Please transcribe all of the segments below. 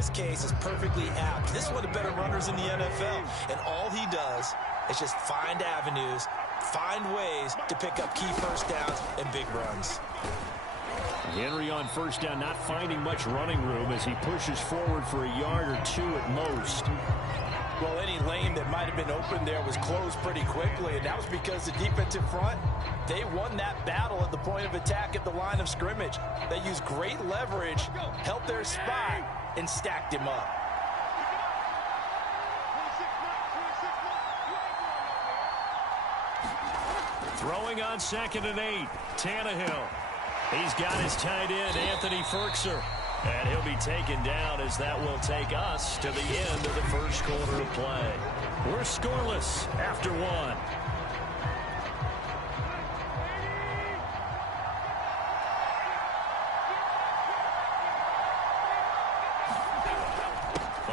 this case is perfectly apt. This is one of the better runners in the NFL, and all he does is just find avenues, find ways to pick up key first downs and big runs. Henry on first down, not finding much running room as he pushes forward for a yard or two at most. Well, any lane that might have been open there was closed pretty quickly, and that was because the defensive front, they won that battle at the point of attack at the line of scrimmage. They used great leverage, held their spot, and stacked him up. Throwing on 2nd and 8, Tannehill. He's got his tight end, Anthony Ferkser. And he'll be taken down as that will take us to the end of the first quarter of play. We're scoreless after one.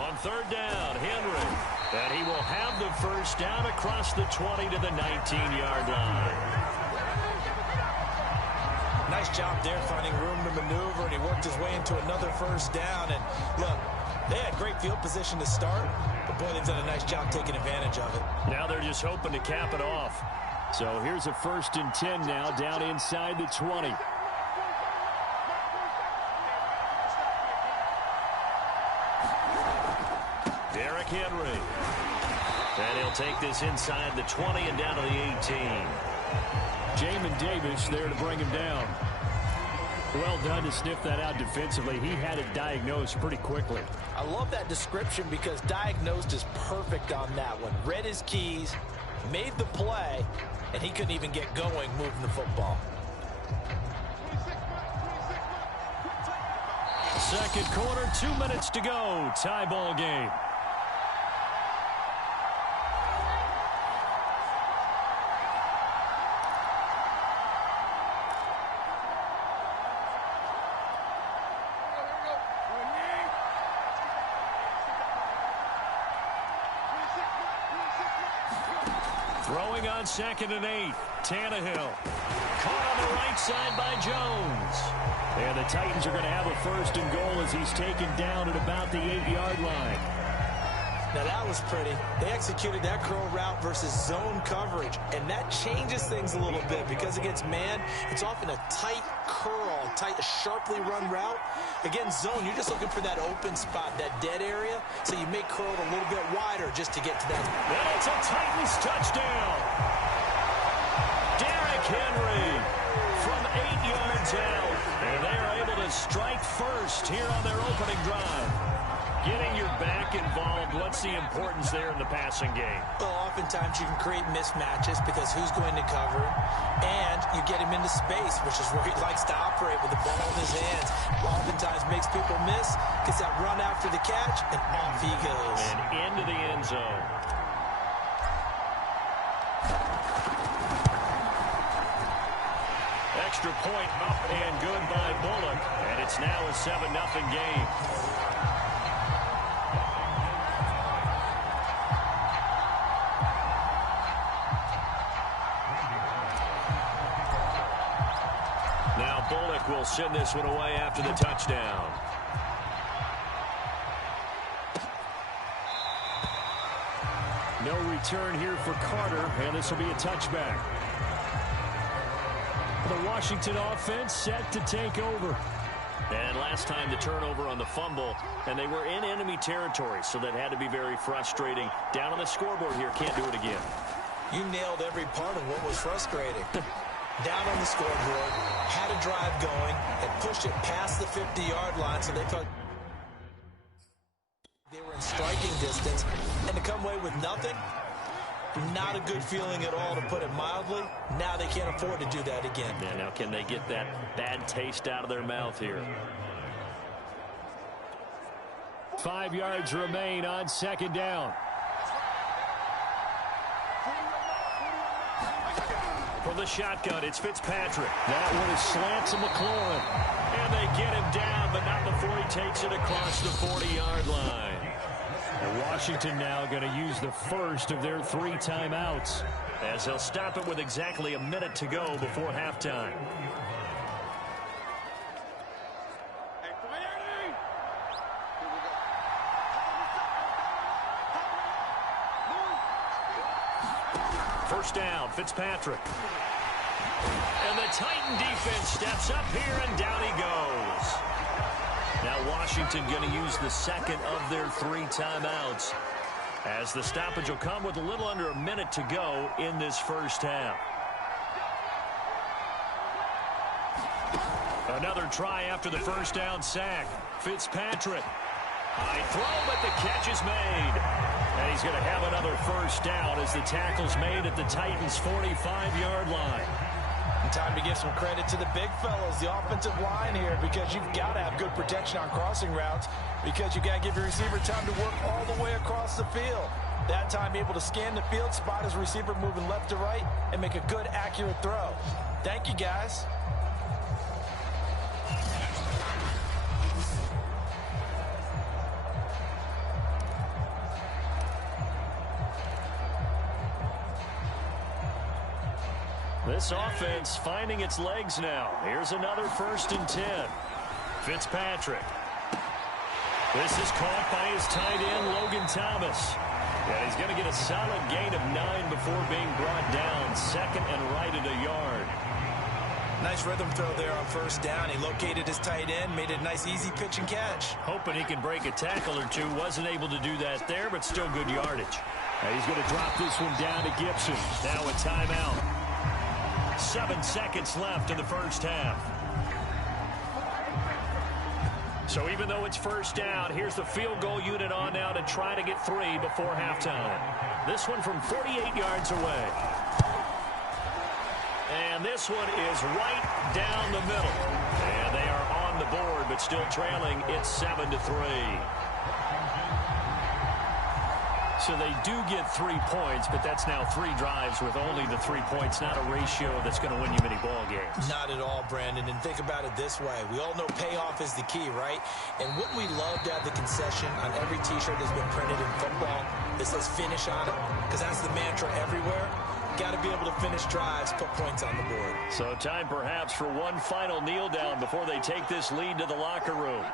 On 3rd down, Henry. And he will have the first down across the 20 to the 19-yard line. Nice job there finding room to maneuver, and he worked his way into another first down. And look, they had great field position to start, but boy, they've done a nice job taking advantage of it. Now they're just hoping to cap it off. So here's a 1st and 10 now, down inside the 20. Derrick Henry. And he'll take this inside the 20 and down to the 18. Jamin Davis there to bring him down. Well done to sniff that out defensively. He had it diagnosed pretty quickly. I love that description because diagnosed is perfect on that one. Read his keys, made the play, and he couldn't even get going moving the football. 2nd quarter, 2 minutes to go. Tie ball game. Throwing on 2nd and 8, Tannehill. Caught on the right side by Jones. And the Titans are going to have a 1st and goal as he's taken down at about the 8-yard line. Now that was pretty. They executed that curl route versus zone coverage, and that changes things a little bit because against man, it's often a tight curl, tight, sharply run route. Against zone, you're just looking for that open spot, that dead area, so you may curl it a little bit wider just to get to that. And it's a Titans touchdown. Derrick Henry from 8 yards out, and they are able to strike first here on their opening drive. Getting your back involved, what's the importance there in the passing game? Well, oftentimes you can create mismatches because who's going to cover him, and you get him into space, which is where he likes to operate with the ball in his hands. Oftentimes makes people miss, gets that run after the catch, and off he goes. And into the end zone. Extra point up and good by Bullock, and it's now a 7-0 game. Bullock will send this one away after the touchdown. No return here for Carter, and this will be a touchback. The Washington offense set to take over. And last time the turnover on the fumble, and they were in enemy territory, so that had to be very frustrating. Down on the scoreboard here, can't do it again. You nailed every part of what was frustrating. Down on the scoreboard, had a drive going, and pushed it past the 50-yard line, so they thought they were in striking distance, and to come away with nothing, not a good feeling at all, to put it mildly. Now they can't afford to do that again. Yeah, now can they get that bad taste out of their mouth here? 5 yards remain on 2nd down. From the shotgun, it's Fitzpatrick. That one is slant to McLaurin. And they get him down, but not before he takes it across the 40-yard line. And Washington now going to use the first of their 3 timeouts, as he'll stop it with exactly a minute to go before halftime. First down, Fitzpatrick. And the Titan defense steps up here, and down he goes. Now Washington going to use the second of their 3 timeouts, as the stoppage will come with a little under a minute to go in this first half. Another try after the first down sack. Fitzpatrick. High throw, but the catch is made. And he's going to have another first down as the tackle's made at the Titans' 45-yard line. And time to give some credit to the big fellas, the offensive line here, because you've got to have good protection on crossing routes, because you got to give your receiver time to work all the way across the field. That time able to scan the field, spot his receiver moving left to right, and make a good, accurate throw. Thank you, guys. This offense finding its legs now. Here's another 1st and 10. Fitzpatrick. This is caught by his tight end, Logan Thomas. And he's going to get a solid gain of 9 before being brought down. 2nd and right at a yard. Nice rhythm throw there on first down. He located his tight end, made a nice easy pitch and catch. Hoping he can break a tackle or two. Wasn't able to do that there, but still good yardage. And he's going to drop this one down to Gibson. Now a timeout. 7 seconds left in the first half. So even though it's first down, here's the field goal unit on now to try to get 3 before halftime. This one from 48 yards away. And this one is right down the middle. And they are on the board, but still trailing. It's 7-3. So they do get 3 points, but that's now 3 drives with only the 3 points, not a ratio that's going to win you many ball games. Not at all, Brandon. And think about it this way. We all know payoff is the key, right? And wouldn't we love to have the concession on every T-shirt that's been printed in football that says finish on it? Because that's the mantra everywhere. Got to be able to finish drives, put points on the board. So time perhaps for one final kneel down before they take this lead to the locker room.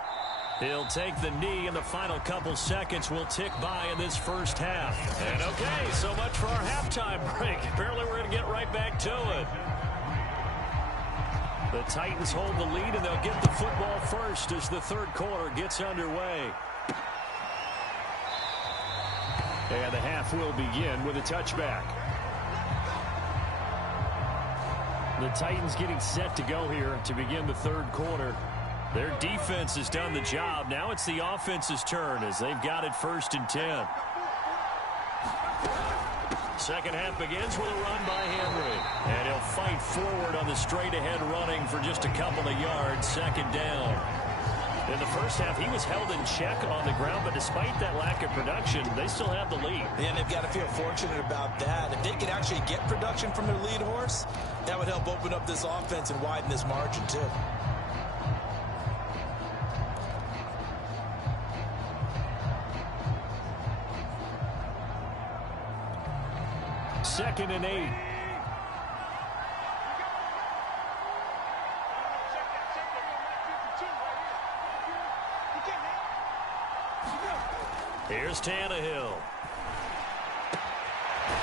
He'll take the knee, and the final couple seconds will tick by in this first half. And okay, so much for our halftime break. Apparently we're going to get right back to it. The Titans hold the lead, and they'll get the football first as the third quarter gets underway. And the half will begin with a touchback. The Titans getting set to go here to begin the third quarter. Their defense has done the job. Now it's the offense's turn as they've got it 1st and 10. Second half begins with a run by Henry. And he'll fight forward on the straight-ahead running for just a couple of yards. 2nd down. In the first half, he was held in check on the ground, but despite that lack of production, they still have the lead. And they've got to feel fortunate about that. If they could actually get production from their lead horse, that would help open up this offense and widen this margin, too. Second and 8. Here's Tannehill.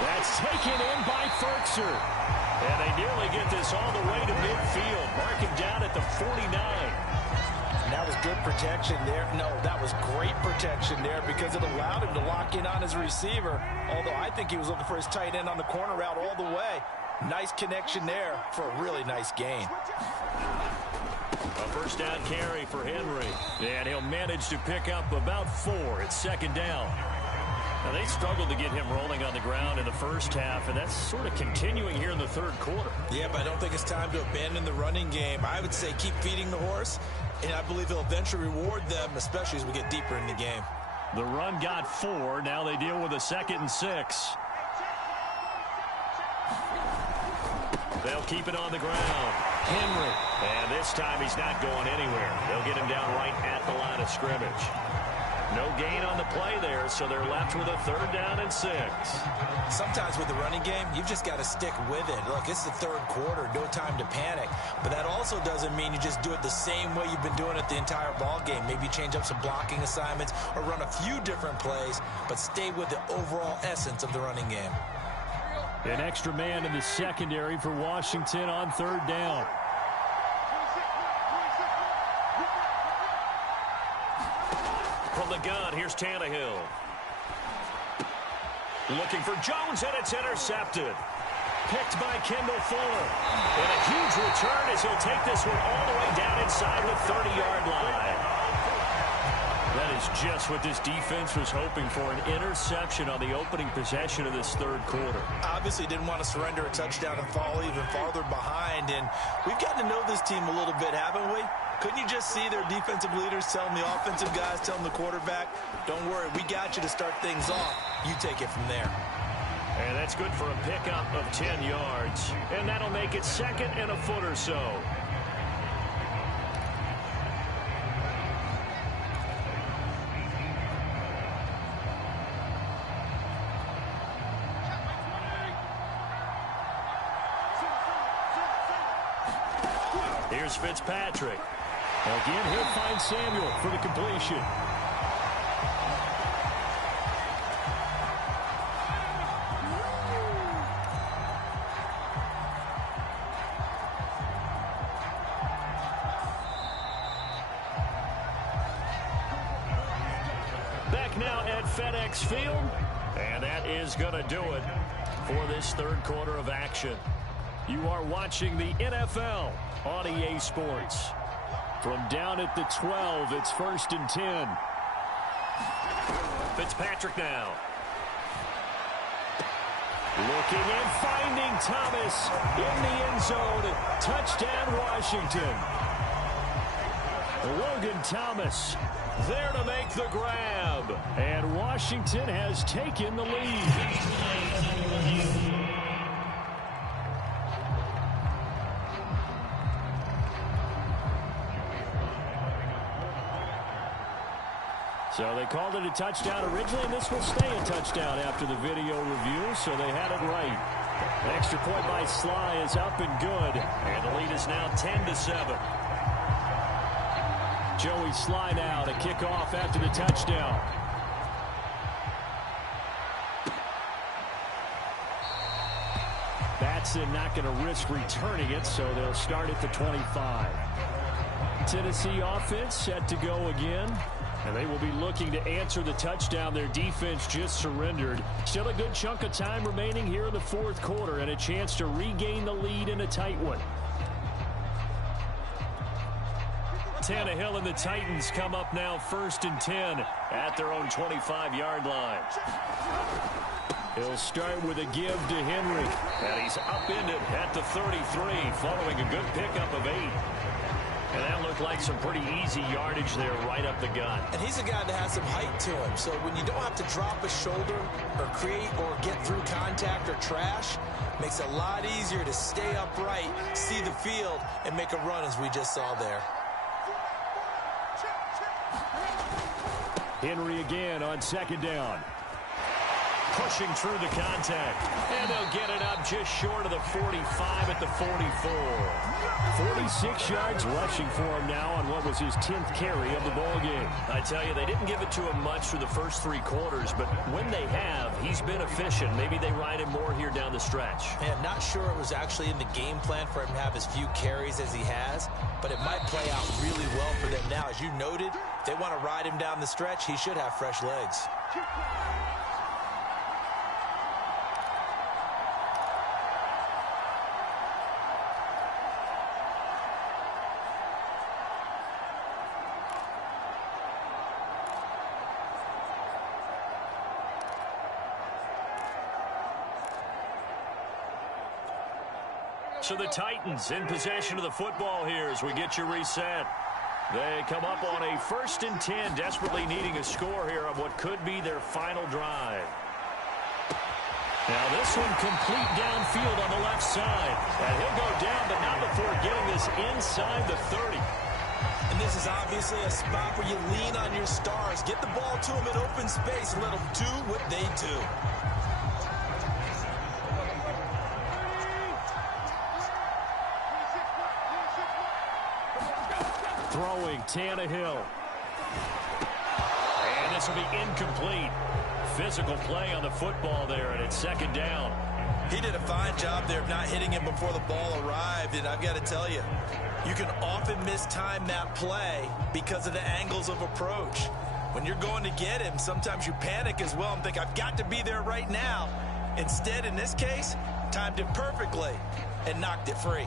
That's taken in by Ferkser. And they nearly get this all the way to midfield. Mark him down at the 49. And that was good protection there. No, that was great protection there because it allowed him to lock in on his receiver. Although I think he was looking for his tight end on the corner route all the way. Nice connection there for a really nice gain. A first down carry for Henry. And he'll manage to pick up about 4. It's 2nd down. Now, they struggled to get him rolling on the ground in the first half, and that's sort of continuing here in the third quarter. Yeah, but I don't think it's time to abandon the running game. I would say keep feeding the horse, and I believe he'll eventually reward them, especially as we get deeper in the game. The run got 4. Now they deal with a 2nd and 6. They'll keep it on the ground. Henry. And this time he's not going anywhere. They'll get him down right at the line of scrimmage. No gain on the play there, so they're left with a 3rd down and 6. Sometimes with the running game, you've just got to stick with it. Look, it's the third quarter, no time to panic. But that also doesn't mean you just do it the same way you've been doing it the entire ball game. Maybe change up some blocking assignments or run a few different plays, but stay with the overall essence of the running game. An extra man in the secondary for Washington on third down. From the gun, here's Tannehill. Looking for Jones, and it's intercepted. Picked by Kendall Fuller. And a huge return as he'll take this one all the way down inside the 30-yard line. That is just what this defense was hoping for, an interception on the opening possession of this third quarter. Obviously didn't want to surrender a touchdown and fall even farther behind. And we've gotten to know this team a little bit, haven't we? Couldn't you just see their defensive leaders telling the offensive guys, telling the quarterback, don't worry, we got you to start things off. You take it from there. And that's good for a pickup of 10 yards. And that'll make it second and a foot or so. Here's Fitzpatrick. Again, he'll find Samuel for the completion. Back now at FedEx Field. And that is going to do it for this third quarter of action. You are watching the NFL on EA Sports. From down at the 12, it's 1st and 10. Fitzpatrick now. Looking and finding Thomas in the end zone. Touchdown, Washington. Logan Thomas there to make the grab. And Washington has taken the lead. So they called it a touchdown originally, and this will stay a touchdown after the video review, so they had it right. An extra point by Sly is up and good, and the lead is now 10-7. Joey Sly now to kick off after the touchdown. Batson not going to risk returning it, so they'll start at the 25. Tennessee offense set to go again. And they will be looking to answer the touchdown their defense just surrendered. Still a good chunk of time remaining here in the fourth quarter and a chance to regain the lead in a tight one. Tannehill and the Titans come up now 1st and 10 at their own 25-yard line. He'll start with a give to Henry. And he's upended at the 33 following a good pickup of 8. And that looked like some pretty easy yardage there right up the gut. And he's a guy that has some height to him. So when you don't have to drop a shoulder or create or get through contact or trash, makes it a lot easier to stay upright, see the field, and make a run as we just saw there. Henry again on 2nd down. Pushing through the contact. And they'll get it up just short of the 45 at the 44. 46 yards rushing for him now on what was his 10th carry of the ballgame. I tell you, they didn't give it to him much through the first 3 quarters, but when they have, he's been efficient. Maybe they ride him more here down the stretch. And not sure it was actually in the game plan for him to have as few carries as he has, but it might play out really well for them now. As you noted, if they want to ride him down the stretch, he should have fresh legs. So the Titans in possession of the football here as we get you reset. They come up on a 1st and 10, desperately needing a score here on what could be their final drive. Now this one complete downfield on the left side. And he'll go down, but not before getting this inside the 30. And this is obviously a spot where you lean on your stars. Get the ball to them in open space and let them do what they do. Throwing Tannehill. And this will be incomplete. Physical play on the football there, and it's 2nd down. He did a fine job there of not hitting him before the ball arrived, and I've got to tell you, you can often mistime that play because of the angles of approach. When you're going to get him, sometimes you panic as well and think, I've got to be there right now. Instead, in this case, timed it perfectly and knocked it free.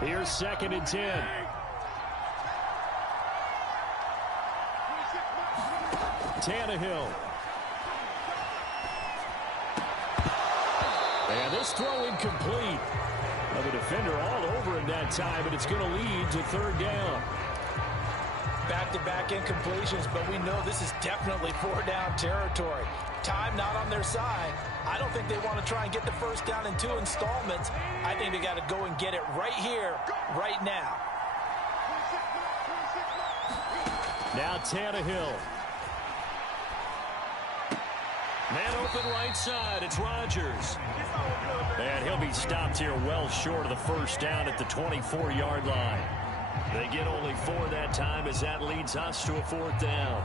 Here's 2nd and 10. Tannehill. And this throw incomplete. Well, the defender all over him that time, but it's going to lead to 3rd down. Back-to-back incompletions, but we know this is definitely 4-down territory. Time not on their side. I don't think they want to try and get the first down in 2 installments. I think they got to go and get it right here, right now. Now Tannehill. Man open right side. It's Rodgers. And he'll be stopped here well short of the first down at the 24-yard line. They get only 4 that time as that leads us to a 4th down.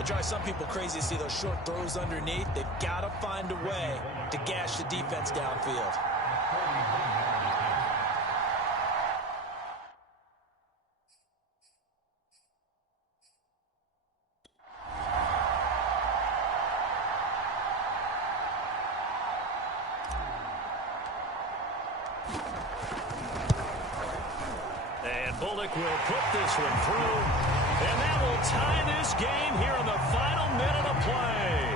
It drives some people crazy to see those short throws underneath. They've got to find a way to gash the defense downfield. And Bullock will put this one through. And that will tie this game here in the final minute of play.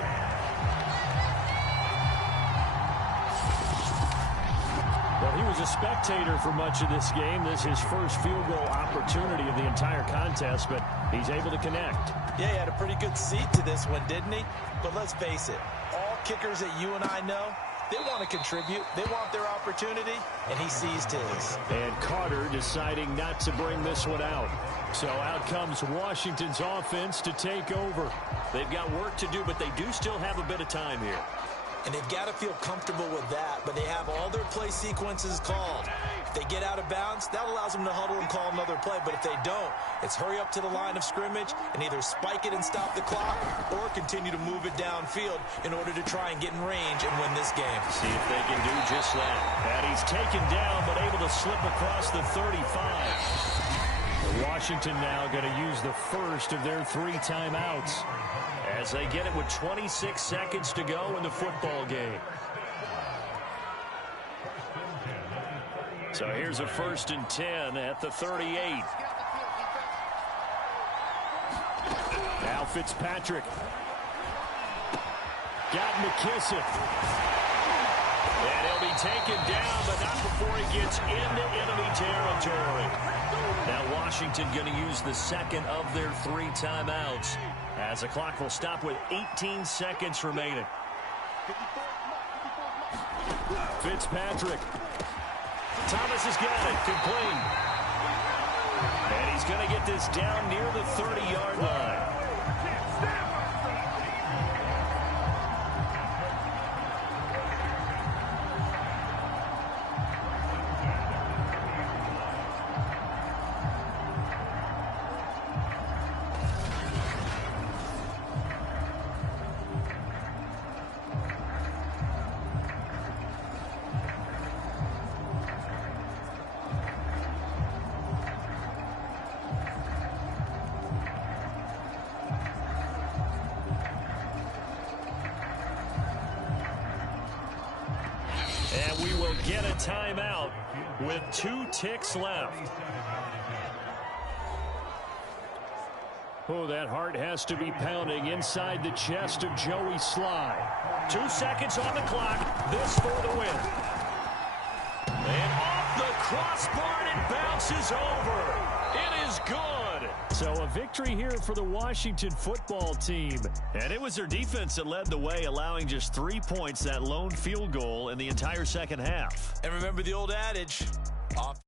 Well, he was a spectator for much of this game. This is his first field goal opportunity of the entire contest, but he's able to connect. Yeah, he had a pretty good seat to this one, didn't he? But let's face it, all kickers that you and I know, they want to contribute. They want their opportunity, and he seized his. And Carter deciding not to bring this one out. So out comes Washington's offense to take over. They've got work to do, but they do still have a bit of time here. And they've got to feel comfortable with that, but they have all their play sequences called. If they get out of bounds, that allows them to huddle and call another play. But if they don't, it's hurry up to the line of scrimmage and either spike it and stop the clock or continue to move it downfield in order to try and get in range and win this game. See if they can do just that. And he's taken down but able to slip across the 35. Washington now going to use the first of their 3 timeouts as they get it with 26 seconds to go in the football game. So here's a 1st and 10 at the 38. Now Fitzpatrick. Got McKissick. And he'll be taken down, but not before he gets into enemy territory. Now Washington going to use the second of their 3 timeouts as the clock will stop with 18 seconds remaining. Fitzpatrick. Thomas has got it. Complete. And he's going to get this down near the 30-yard line. And we will get a timeout with 2 ticks left. Oh, that heart has to be pounding inside the chest of Joey Sly. 2 seconds on the clock. This for the win. And off the crossbar, and it bounces over. It is good. So a victory here for the Washington football team. And it was their defense that led the way, allowing just 3 points, that lone field goal in the entire second half. And remember the old adage, off